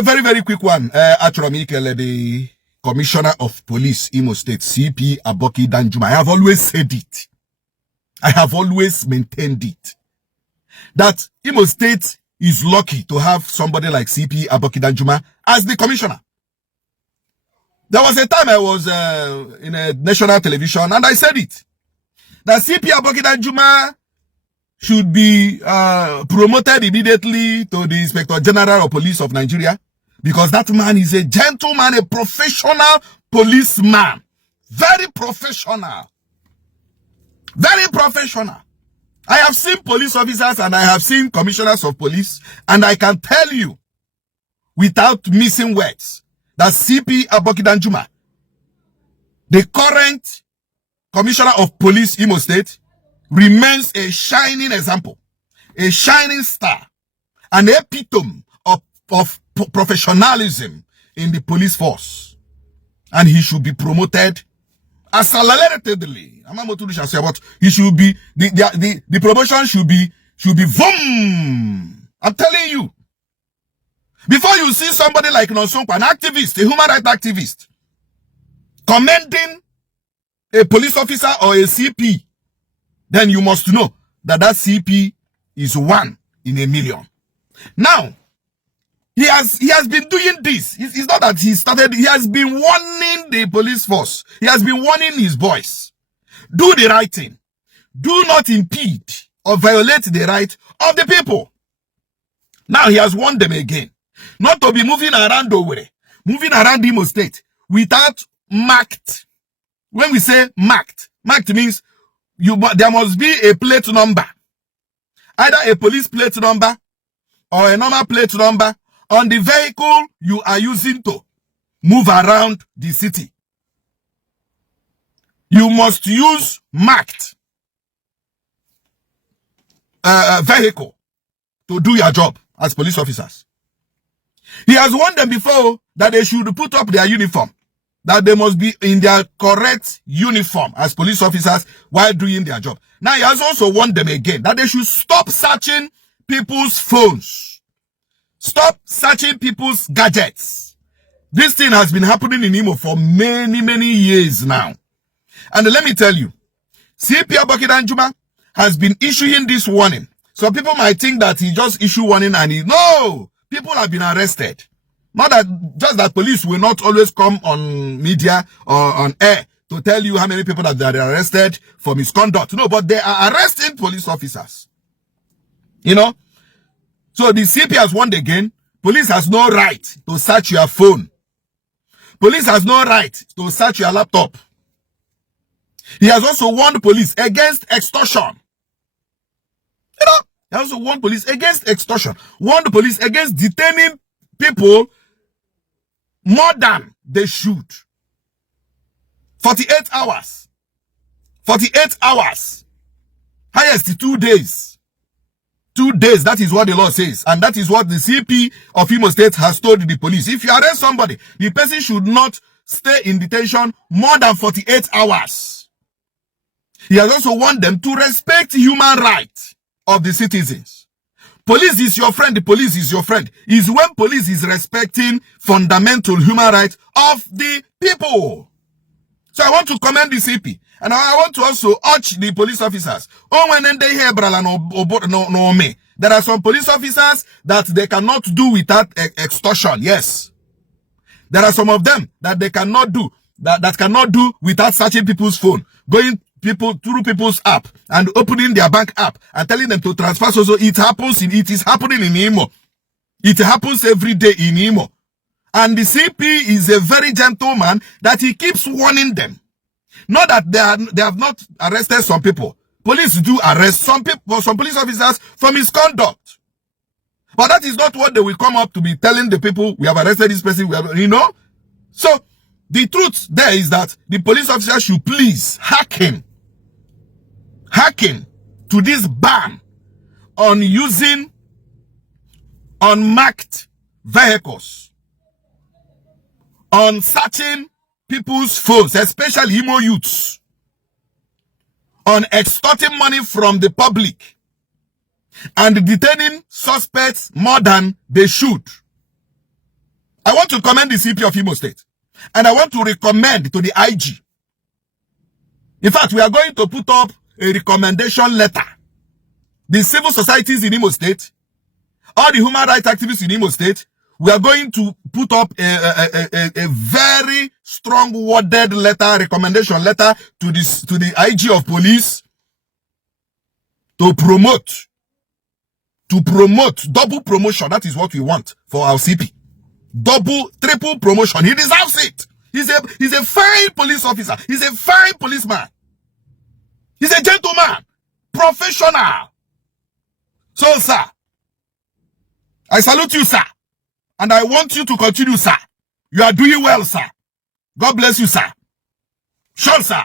a very, very quick one. The Commissioner of Police, Imo State, CP Danjuma. I have always said it. I have always maintained it. That Imo State is lucky to have somebody like CP Danjuma as the commissioner. There was a time I was in a national television and I said it. That CP Danjuma should be promoted immediately to the Inspector General of Police of Nigeria, because that man is a gentleman, a professional policeman. Very professional. Very professional. I have seen police officers and I have seen commissioners of police, and I can tell you without missing words that CP Danjuma, the current Commissioner of Police Imo State, remains a shining example, a shining star, an epitome of professionalism in the police force. And he should be promoted acceleratedly. I'm not too sure, but he should be, the promotion should be boom. I'm telling you. Before you see somebody like Nonsonko, an activist, a human rights activist, commending a police officer or a CP, then you must know that that CP is 1 in a million. Now, he has been doing this. It's not that he started. He has been warning the police force. He has been warning his boys. Do the right thing. Do not impede or violate the right of the people. Now he has warned them again not to be moving around Owerri, moving around Imo State without marked. When we say marked means there must be a plate number, either a police plate number or a normal plate number on the vehicle you are using to move around the city. You must use marked vehicle to do your job as police officers. He has warned them before that they should put up their uniform, that they must be in their correct uniform as police officers while doing their job. Now he has also warned them again that they should stop searching people's phones. Stop searching people's gadgets. This thing has been happening in Imo for many, many years now. And let me tell you, CP Danjuma has been issuing this warning. So people might think that he just issue warning and no, people have been arrested. Not that, just that police will not always come on media or on air to tell you how many people that they are arrested for misconduct. No, but they are arresting police officers. You know? So the CP has warned again, police has no right to search your phone. Police has no right to search your laptop. He has also warned police against extortion. You know, he also warned police against extortion. Warned the police against detaining people more than they should. 48 hours. 48 hours. Highest 2 days. 2 days, that is what the law says. And that is what the CP of Imo State has told the police. If you arrest somebody, the person should not stay in detention more than 48 hours. He has also warned them to respect human rights of the citizens. Police is your friend. The police is your friend. It's when police is respecting fundamental human rights of the people. So I want to commend the CP. And I want to also urge the police officers. There are some police officers that they cannot do without extortion. Yes. There are some of them that they cannot do, that cannot do without searching people's phone. Going through people's app and opening their bank app and telling them to transfer. So it is happening in Imo. It happens every day in Imo. And the CP is a very gentleman that he keeps warning them. Not that they have not arrested some people. Police do arrest some people, some police officers for misconduct. But that is not what they will come up to be telling the people, we have arrested this person, you know. So the truth there is that the police officer should please hearken to this ban on using unmarked vehicles, on searching people's phones, especially Imo youths, on extorting money from the public, and detaining suspects more than they should. I want to commend the CP of Imo State. And I want to recommend to the IG. In fact, we are going to put up a recommendation letter. The civil societies in Imo State, all the human rights activists in Imo State, we are going to put up a very strong worded letter, recommendation letter to the IG of police to promote double promotion. That is what we want for our CP. Double, triple promotion. He deserves it. He's a fine police officer. He's a fine policeman. He's a gentleman, professional. So, sir, I salute you, sir. And I want you to continue, sir. You are doing well, sir. God bless you, sir. Sure, sir.